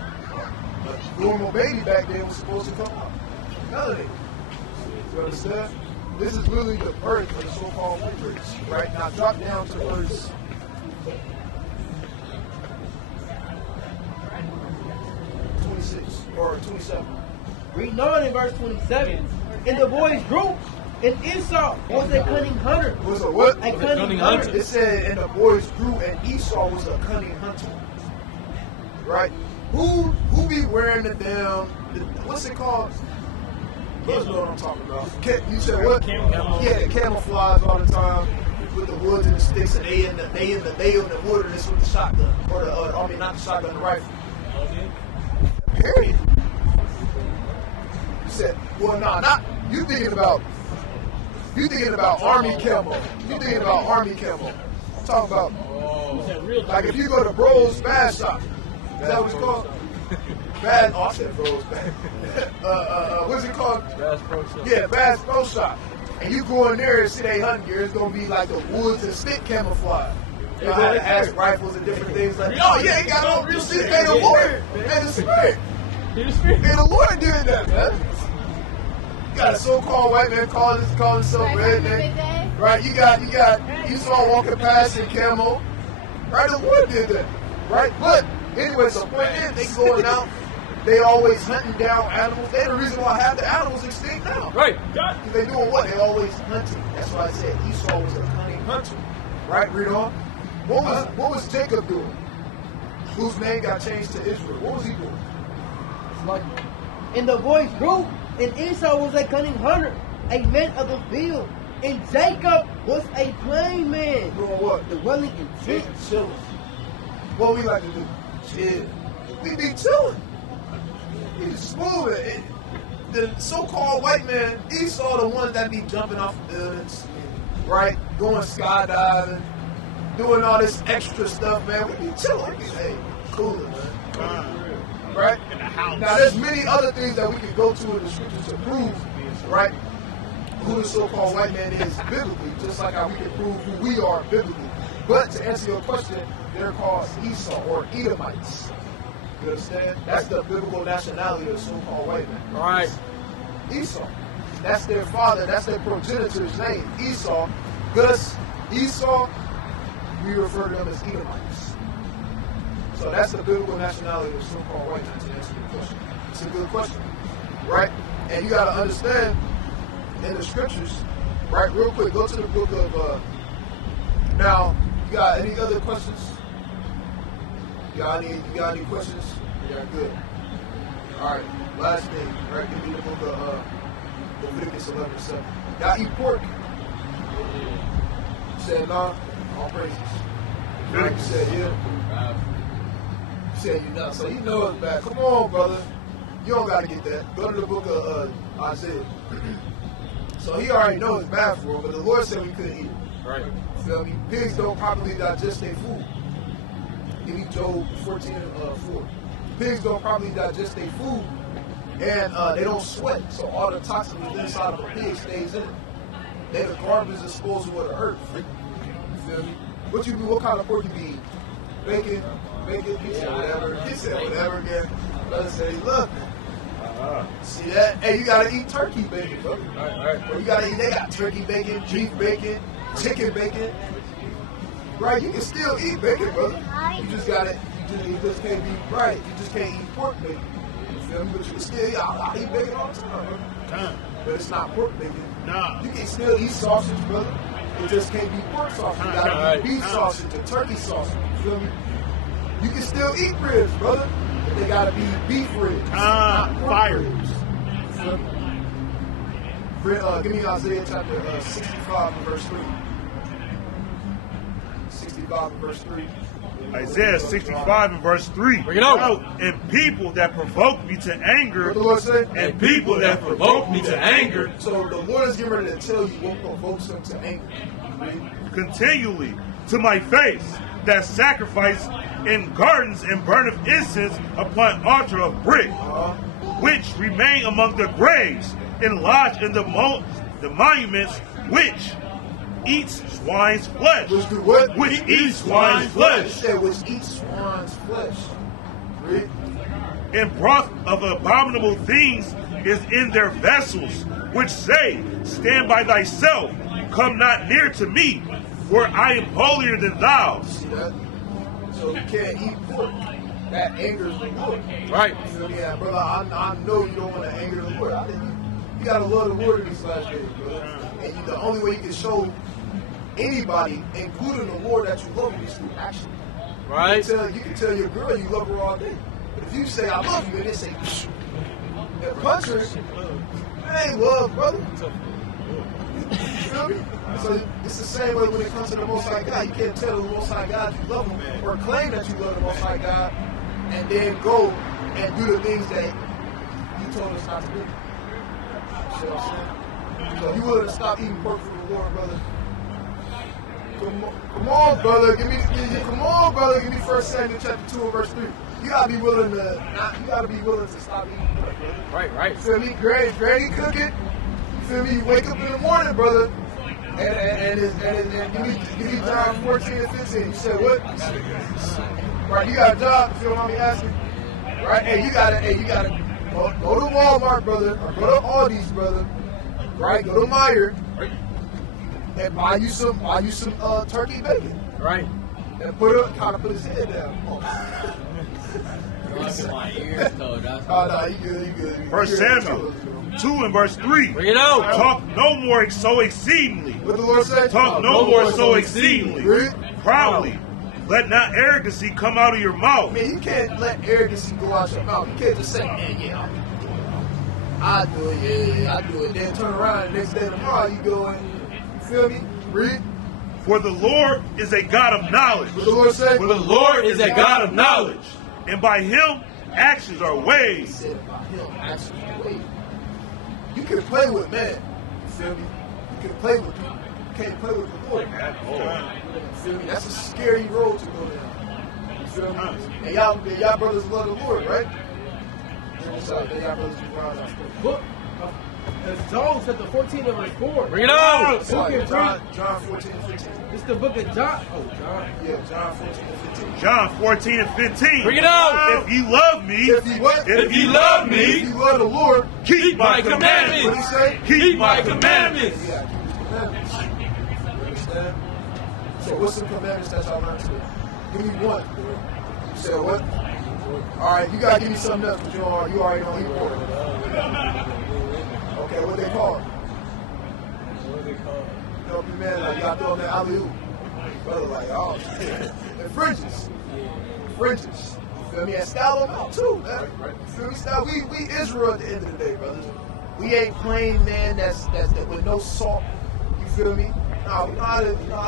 a normal baby back then was supposed to come out. Melody. You understand? This is really the birth of the so-called white race. Right? Now drop down to verse 26 or 27. Reading on in verse 27. And the boys grew, and Esau was a cunning hunter. Was a what? A cunning hunter. It said, and the boys grew, and Esau was a cunning hunter. Right? Who be wearing the damn, what's it called? You know what I'm talking about. You said what? Yeah, camouflage all the time with the woods and the sticks, and they in the wilderness with the shotgun, or the not the shotgun, the rifle. Period. You said, well, not you thinking about army camo. You thinking about army camo. I'm talking about like if you go to Bros Bass Shop. Is that what it's called? Bass. Oh, I said Bros Bass. What's it called? Bass Pro Shop. Yeah, Bass Pro Shop. And you go in there and see they hunting gear, it's gonna be like the woods and stick camouflage. You know, how to ask rifles and different things like, oh yeah, he got on real shit. Hey, the Lord, hey, the Spirit. Hey, the Lord did that, man. You got a so-called white man calling himself redneck. Right? You got Esau walking past in camo. Right? The Lord did that. Right? But anyway, so point is, they going out, they always hunting down animals. They the reason why half the animals extinct now. Right. Because they doing what? They always hunting. That's why I said Esau was a cunning hunter. Right? Read on. What was Jacob doing? Whose name got changed to Israel? What was he doing? And the boys grew, and Esau was a cunning hunter, a man of the field, and Jacob was a plain man, Doing what? dwelling in tents. Chilling. What we like to do? Chill. We be chilling. We just smooth it. The so-called white man, Esau, the ones that be jumping off buildings, right? Going skydiving, doing all this extra stuff, man. We be chilling. We be, hey, cooler, man. Right? Now, there's many other things that we can go to in the scriptures to prove, right, who the so-called white man is biblically, just like how we can prove who we are biblically. But to answer your question, they're called Esau or Edomites. You understand? That's the biblical nationality of the so-called white man. All right. Esau. That's their father. That's their progenitor's name. Esau. Thus, Esau, we refer to them as Edomites. So that's the biblical nationality of the so-called white man, to answer your question. It's a good question, right? And you got to understand, in the scriptures, right, real quick, go to the book of, now, you got any other questions? You got any questions? Yeah, good. All right, last thing, right, give me the book of Leviticus 11:7. Y'all eat pork? You said no? All praises. Right, you said yeah. You said you not. So you know it's bad. Come on, brother. You don't got to get that. Go to the book of Isaiah. So he already knows it's bad for him, but the Lord said we couldn't eat it. Right. Feel me? Pigs don't properly digest their food. Give me Job 14:4. Pigs don't properly digest their food, and they don't sweat. So all the toxins inside of a pig stays in it. They're the garbage disposal of the earth. You feel me? What kind of pork you be eating? Bacon? He said whatever. He said whatever again. Brother said he loved it. See that? Hey, you gotta eat turkey bacon, bro. Right. Well, you gotta eat. They got turkey bacon, beef bacon, chicken bacon. Right? You can still eat bacon, brother. You just gotta. You just can't be right. You just can't eat pork bacon. You feel me? But you can still eat. I eat bacon all the time, bro. But it's not pork bacon. Nah. You can still eat sausage, brother. It just can't be pork sausage. You gotta eat beef sausage or turkey sausage. You feel me? You can still eat ribs, brother. But they gotta be beef ribs. Not pork Fire. ribs. You feel me? Give me Isaiah chapter 65 and verse 3. 65 and verse 3. Isaiah 65 and verse 3. Bring it out. And people that provoke me to anger, What the Lord say? and people that provoke me to anger So the Lord is getting ready to tell you what provokes him to anger. continually to my face, that sacrifice in gardens and burn of incense upon altar of brick, which remain among the graves and lodge in the monuments, which eats swine's flesh. Which do what? Which eats swine's He flesh. said, which eats swine's flesh. Read. And broth of abominable things is in their vessels, which say, stand by thyself, come not near to me, for I am holier than thou. See that? So you can't eat pork. That angers the Lord. Right. You feel me? Yeah, brother, I know you don't want to anger the Lord. You got to love the Lord in these last days, brother. And the only way you can show anybody, including the Lord, that you love him is through action. Right. You can tell your girl you love her all day. But if you say, I love you, and they say, and punch her, that ain't love, brother. You feel me? So it's the same way when it comes to the Most High God. You can't tell the Most High God you love him or claim that you love the Most High God and then go and do the things that you told us not to do. You see what I'm saying? So you willing to stop eating pork for the Lord, brother? Come on, brother. Come on, brother. Give me 1 Samuel chapter 2 and verse 3. You gotta be willing to stop eating pork, brother. Right. You feel me? Granny cook it. You feel me? You wake up in the morning, brother, and give me John 14 and 15. You said what? Right, you got a job, if you don't mind me asking. Right? Hey, you gotta go to Walmart, brother, or go to Aldi's, brother. Right? Go to Meijer and buy you some turkey bacon. Right. And kind of put his head down. My ears, though. That's Oh, no, you good. 1 Samuel 2 and verse 3. Bring it out. Talk no more so exceedingly. What the Lord said? Talk no more so exceedingly. Read. Proudly. Let not arrogancy come out of your mouth. Man, you can't let arrogancy go out your mouth. You can't just say, man, yeah, I do it, yeah, I do it. Then turn around the next day tomorrow, you go and, you feel me? Read. For the Lord is a God of knowledge. What the Lord said? For the Lord is a God of knowledge. And by him, actions are He ways. said about him, actions are ways. You can play with man. You feel me? You can play with people. You can't play with the Lord. You feel me? That's a scary road to go down. You feel me? And y'all brothers love the Lord, right? What's up? Y'all brothers be around us. book of John, chapter 14 and verse 4. Bring it out. Sorry, John 14 and 15. It's the book of John. Oh, John. Yeah, John 14 and 15. John 14 and 15. Bring it out. If ye love me, If you what? if ye love If me, you love the Lord, keep my what do you commandments. say? Keep my commandments. Yeah, keep the commandments. You understand? So what's some commandments that y'all learned today? Give me one. You said what? All right, you gotta give me something else, but you already don't eat pork. Okay, what they call it? Help you, man. Like, you gotta throw them that alley-oop. Brother, like, oh, shit. And fringes. Fringes. You feel me? And style them out, too, man. You feel me? Style. We Israel at the end of the day, brothers. We ain't plain, man, that's with no salt. You feel me? Nah, we know how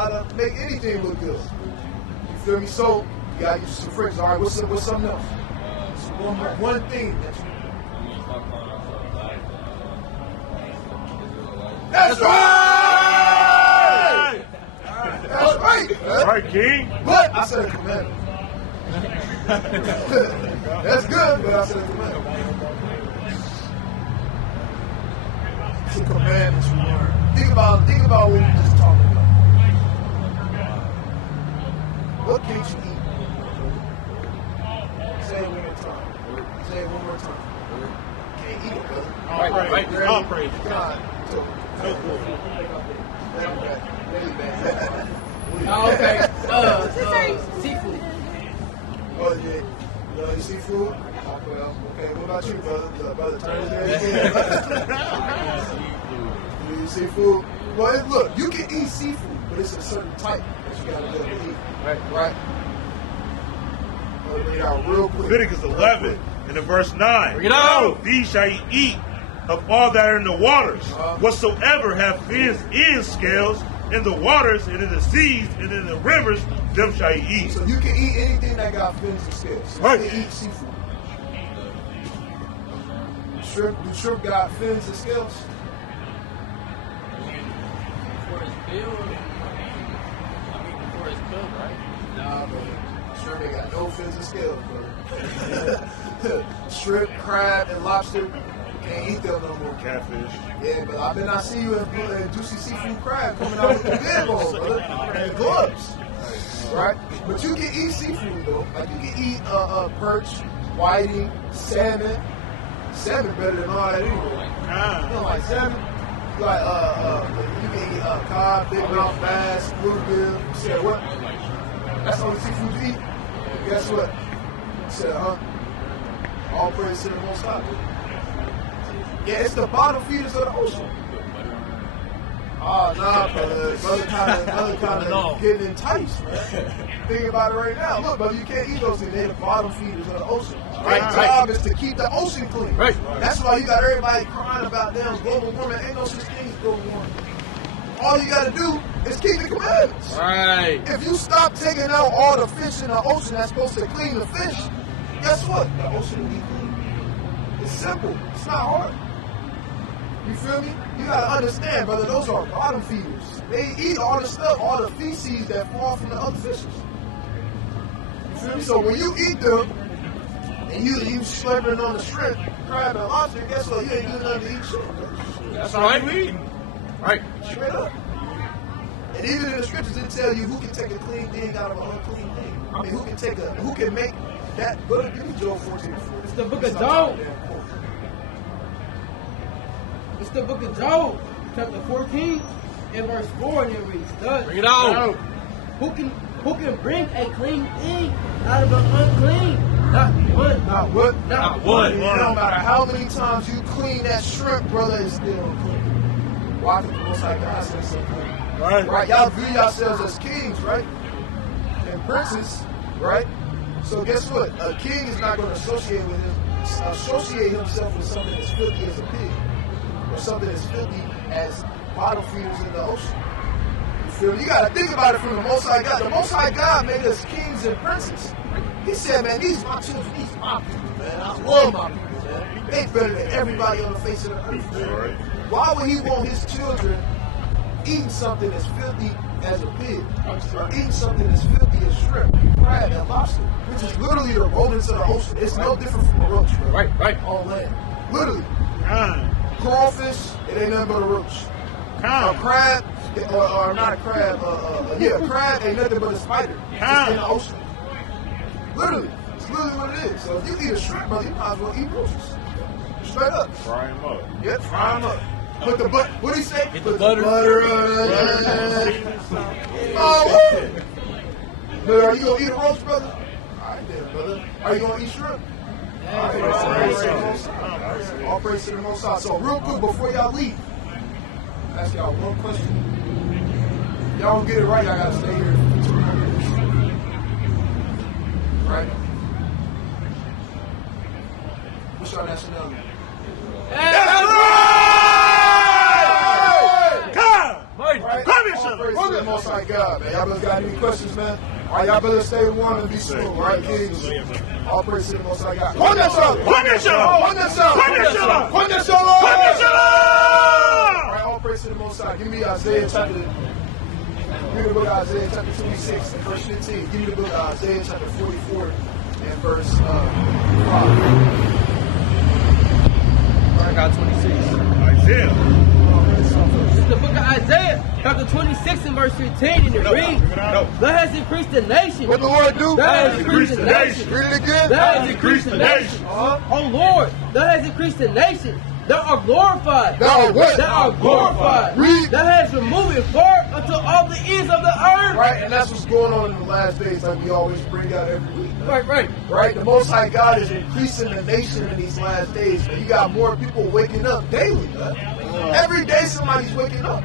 to make anything look good. You feel me? So, you gotta use some fringes. All right, what's something else? One thing that you... That's right! That's right! All right, King. But I said a commandment. That's good, but I said a commandment. It's a commandment you learn. Think about what we just talked about. What can't you eat? Say it one more time. Say it one more time. Can't eat it, brother. Right. I'll praise you. God. No good. Really bad. Oh, okay. Seafood. Oh, yeah. You love your seafood? Oh, well, okay. What about you, brother? Turn his head again. You eat seafood? Well, look, you can eat seafood, but it's a certain type that you gotta be able to eat. Right? Bring it out real quick. Leviticus 11 and in verse 9. Bring it out. These shall ye eat of all that are in the waters. Whatsoever have fins and scales, in the waters and in the seas and in the rivers, them shall ye eat. So you can eat anything that got fins and scales. Right. You can eat seafood. Do shrimp got fins and scales? For his bill, I mean, before his bill, right? Nah, bro. Shrimp ain't got no fins and scales, bro. Shrimp, crab, and lobster, you can't eat them no more. Catfish. Yeah, but I bet I see you in Juicy Seafood Crab coming out with the big bowl, brother, and gloves. Right? But you can eat seafood, though. Like, you can eat perch, whiting, salmon. Salmon better than all that anyway. You know, like salmon. Like, you can eat cod, big mouth bass, bluegill. You said what? That's the only seafood you eat? Guess what? You said, all praise to the Most High. Yeah, it's the bottom feeders of the ocean. Oh, nah, brother. Brother kind of getting enticed, man. Think about it right now. Look, brother, you can't eat those things. They're the bottom feeders of the ocean. Their job is to keep the ocean clean. Right. That's why you got everybody crying about damn global warming. Ain't no such thing as global warming. All you got to do is keep the commandments. Right. If you stop taking out all the fish in the ocean that's supposed to clean the fish, guess what? The ocean will be clean. It's simple. It's not hard. You feel me? You gotta understand, brother, those are bottom feeders. They eat all the stuff, all the feces that fall from the other fishes. You feel me? So when you eat them, and you slurping on the shrimp, crab, and lobster, guess what? You ain't doing nothing to eat shrimp. That's right. We eating. Right. Straight up. And even in the scriptures, it tell you who can take a clean thing out of an unclean thing. I mean, who can make that? But give me Job 14:4. It's the book of Job. It's the book of Job, chapter 14, and verse 4, and it reads, thus, Bring it on. who can bring a clean thing out of an unclean? Not one. Not what? Not one. It don't matter how many times you clean that shrimp, brother, it's still unclean. Why? Because the Most High God says so clean. Right? Y'all view yourselves as kings, right? And princes, right? So guess what? A king is not going to associate himself with something as filthy as a pig, or something as filthy as bottom feeders in the ocean. You feel me? You got to think about it from the Most High God. The Most High God made us kings and princes. He said, man, these my children, these my people, man. I love my people, man. They better than everybody on the face of the earth, man. Why would he want his children eating something as filthy as a pig, or eating something as filthy as shrimp, crab, and lobster, which is literally the rodents of the ocean? It's no different from a roach, bro. Right. On land. Literally. Crawfish, it ain't nothing but a roach. A crab, or not a crab, a crab ain't nothing but a spider. It's in the ocean. Literally. It's literally what it is. So if you eat a shrimp, brother, you might as well eat roaches. Straight up. Fry him up. Yep, fry them up. Put the butter, what do you say? Get Put the butter. on it. Oh, what? But are you going to eat a roast, brother? All right, then, brother. Are you going to eat shrimp? All right, all praise to the Most High. All praise to the Most High. So real quick, before y'all leave, I'll ask y'all one question. Y'all don't get it right, I got to stay here for 2 more minutes. Right? What's your nationality? Right? All praise to the Most High God, man. Y'all brothers got any questions, man? All right, y'all better stay warm and be smooth, right, kids? All praise to the Most High God. All right, all praise to the Most High. Give me Isaiah chapter. Give me the book of Isaiah chapter 26 and verse 15. Give me the book of Isaiah chapter 44 and verse 5. I got 26. Isaiah. It's the book of Isaiah, chapter 26 and verse 15, and it reads, Thou hast increased the nation. What the Lord do? Thou hast increased the nation. Read it again. Thou hast increased the nation. O Lord, Thou hast increased the nation. Thou art glorified. Thou art what? Thou art glorified. Read. Thou hast removed it far unto all the ends of the earth. Right, and that's what's going on in the last days, like we always bring out every week. Right. Right? The Most High God is increasing the nation in these last days, man. You got more people waking up daily, man. Every day somebody's waking up.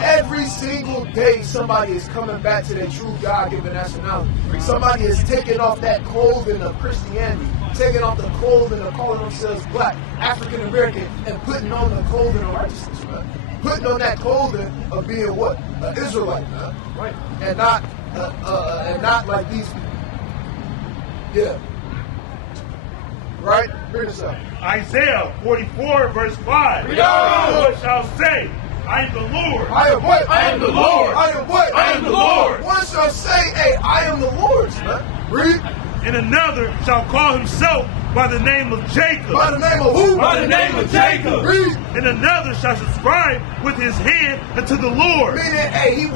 Every single day somebody is coming back to their true God-given nationality. Somebody is taking off that clothing of Christianity, taking off the clothing of calling themselves black, African American, and putting on the clothing of righteousness, man. putting on that clothing of being what? An Israelite, man. Right. And not like these people. Yeah. Right? Bring this up. Isaiah 44 verse 5. Read on. The Lord shall say, I am the Lord. I am what? I am the Lord. I am what? I am the Lord. One shall say, hey, I am the Lord's, man. Read. And another shall call himself by the name of Jacob. By the name of who? By the name of Jacob. Read. And another shall subscribe with his hand unto the Lord. Meaning, hey,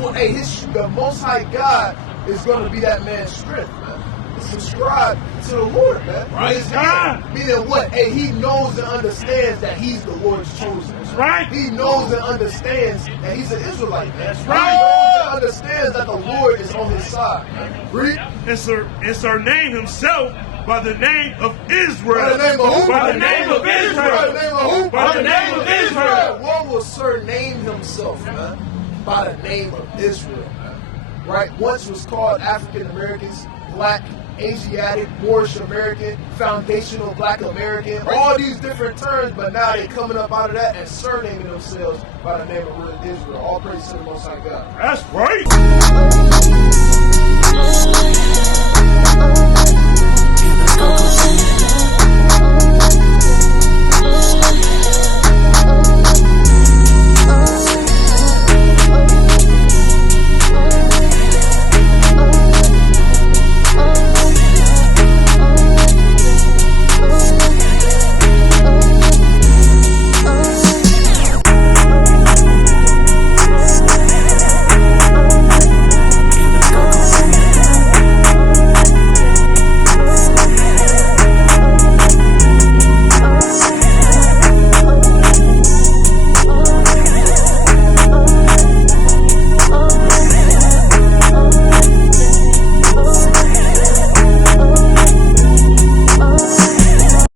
the Most High God is going to be that man's strength, man. Subscribe to the Lord, man. Right, His God. hand. Meaning what? Hey, he knows and understands that he's the Lord's chosen. Right. He knows and understands that he's an Israelite, man. right. He knows and understands that the Lord is on his side, man. Read. And surname himself by the name of Israel. By the name of who? By the name of Israel. By the name of who? By the name of Israel. One will surname himself, man, by the name of Israel, man. Right? Once was called African Americans, Black, Asiatic, Moorish American, foundational Black American, all these different terms, but now they're coming up out of that and surnaming themselves by the name of Israel. All praise to the Most High God. That's right.